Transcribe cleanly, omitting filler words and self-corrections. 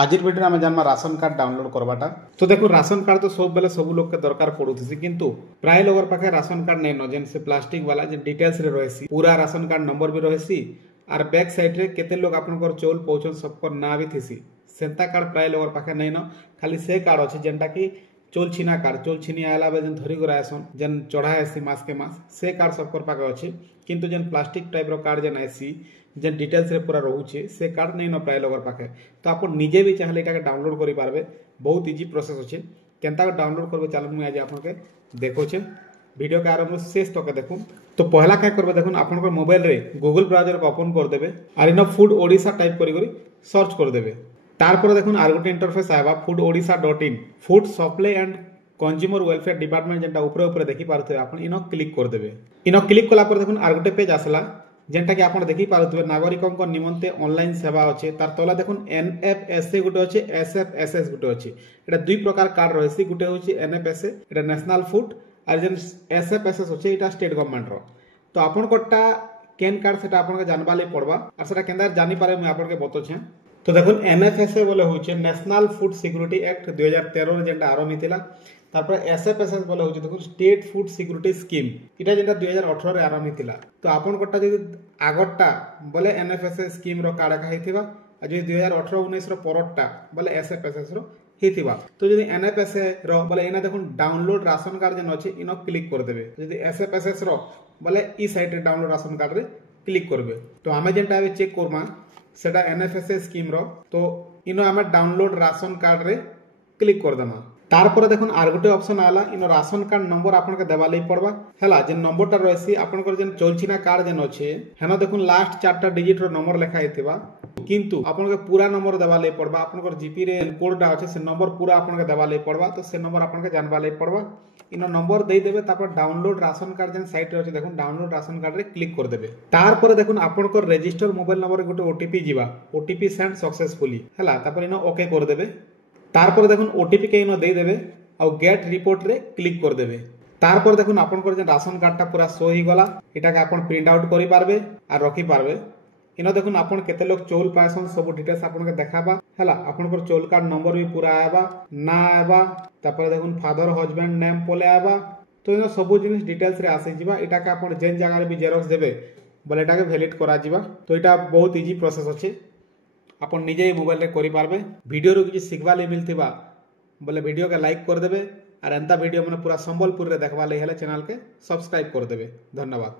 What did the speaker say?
आज भिडियो आम जाना राशन कार्ड डाउनलोड करवाटा। तो देखो राशन कार्ड तो सब बेले सब लोग के दरकार पड़ुथि किंतु प्राय लोग पाखे राशन कार्ड नहीं न जेन से प्लास्टिक वाला जे डिटेल्स रे रहसी पूरा राशन कार्ड नंबर भी रहसी आर बैक साइड रे केते लोग आपनकर चौल पहुंचन सबकर ना भी थीसी सेंता कार्ड प्राय लोग पाखे नहीं न खाली से कार्ड अछि जेनटा कि चोल छीना कार्ड चोल छीनी आला बेले धरी कर आसन जेन चढ़ा आसी मास के मास से कार्ड सबकर पाखे अछि किंतु जेन प्लास्टिक टाइप रो कार्ड जेन आसी जेन डिटेल्स रे पूरा रोचे से कार्ड नहीं न प्राय लोग पाखे तो आप निजे भी चाहले इटा डाउनलोड करि पारबे। बहुत इजी प्रोसेस अछि केनता डाउनलोड करबे चलो मुझे आज आपके देखोचे वीडियो के आरंभ शेष तक देखूं। तो पहला क्या करबे देखुन आपनकर मोबाइल रे गूगल ब्राउजर को ओपन कर देबे आर इन फूड ओडिशा टाइप करी सर्च कर देबे। तारपर देखुन आर गोटे इंटरफेस आबा foododisha.in food supply and consumer welfare department जेंटा ऊपर ऊपर देखि पारथबे आपण इन क्लिक कर देबे। इन क्लिक कला पर देखुन आर गोटे पेज आसला जेनटा कि आपण देखि पारथबे नागरिकों निमंते ऑनलाइन सेवा अच्छे तार तला देखुन एनएफएसए गोटे अच्छे एसएफएसएस गोटे अच्छे एटा दुई प्रकार कार्ड रहसी गोटे होची NFSA Etah national food are जेन एसएफएसएस अच्छे एटा स्टेट गवर्नमेंट रो। तो आपण कोटा केन कार्ड सेटा आपण के जानबा ले पड़बा आर सेटा केंदा जानि पारे मैं आपण के बतोछे। तो देखुन एनएफएसए बोले होचे नेशनल फूड सिक्योरिटी एक्ट 2013 रे जेंटा आरंभ हितिला तारपर एसएफएसएस बोले होचे देखुन स्टेट फूड सिक्योरिटी स्कीम इटा जेंटा 2018 रे आरंभ हितिला। तो आपण कोटा जदि आगरटा बोले एनएफएसए स्कीम रो कार्ड का हितिबा आ जदि 2018 19 रो परटा बोले एसएफएसएस रो हितिबा। तो जदि एनएफएसए रो बोले एना देखुन डाउनलोड राशन कार्ड जेन अछि इनो क्लिक कर देबे जदि एसएफएसएस रो बोले ई साइट रे डाउनलोड राशन कार्ड रे क्लिक करबे। तो आमे जेंटा अबे चेक करमा सेटा एनएफएसए स्कीम रो तो इनो आमे डाउनलोड राशन कार्ड रे क्लिक कर देमा। तारपर देखुन आर गोटे ऑप्शन आला इन राशन कार्ड नंबर आपन के देवा लई पड़बा हैला जे नंबरटा रहसी आपन कर जेन चोलछिना कार्ड जेन अछि हेना देखुन लास्ट चारटा डिजिट रो नंबर लिखा हितिबा किंतु आपन के पूरा नंबर देवा लई पड़बा आपन कर जीपी रे कोडटा अछि से नंबर पूरा आपन के देवा लई पड़बा। तो से नंबर आपन के जानबा लई पड़बा इन नंबर दे देबे तापर डाउनलोड राशन कार्ड जेन साइट रे अछि देखुन डाउनलोड राशन कार्ड रे क्लिक कर देबे। तारपर देखुन आपन कर रजिस्टर मोबाइल नंबर गोटे ओटीपी जीवा ओटीपी सेंड सक्सेसफुली हैला तापर इन ओके कर देबे। तारपर देखुन ओटीपी के इन दे देबे आ गेट रिपोर्ट रे क्लिक कर देबे। तारपर देखुन आपन कर जे राशन कार्डटा पूरा शो ही गला एटा के आपन प्रिंट आउट करि पारबे आ रखि पारबे। इन देखुन आपन केते लोग चौल पासन सब डिटेल्स आपन के देखाबा हैला आपन कर चौल कार्ड नंबर भी पूरा आबा ना आबा तापर देखुन फादर हस्बैंड नेम पोले आबा। तो इन सब जिनिस डिटेल्स रे आसी जिबा एटा के आपन जेन जगह रे भी जेरॉक्स देबे बोले एटा के वैलिड करा जिबा। तो एटा बहुत इजी प्रोसेस अछि आपन निजे मोबाइल रे करि पारबे। वीडियो रो कि सिखबा ले मिलतिबा बोले वीडियो के लाइक कर देबे और एंता वीडियो मैंने पूरा संबलपुर रे देखबा ले हेले चैनल के सब्सक्राइब कर देबे। धन्यवाद।